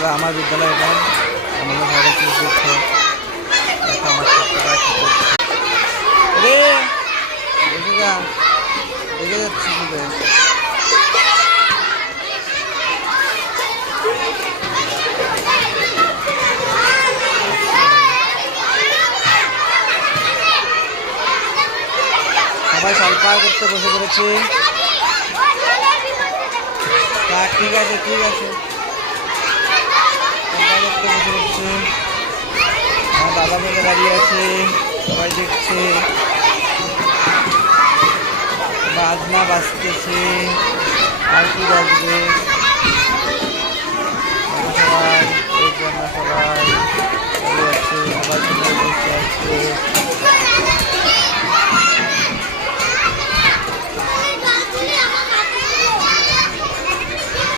বিদ্যালয়, আমার বিদ্যালয় এটা। আমাদের ঘরে কি করছে দেখো, আমার ছাত্ররা কি করছে। রে দেখে যা, দেখে যাচ্ছি তোদের। সবাই সলপায় করতে বসে পড়েছে। ঠিক আছে ঠিক আছে, সলপায় করতে বসে পড়ছে। আমার দাদা মেয়ে দাঁড়িয়ে আছে, সবাই দেখছে। বাজনা বাজতেছে, আর কি বাজবে।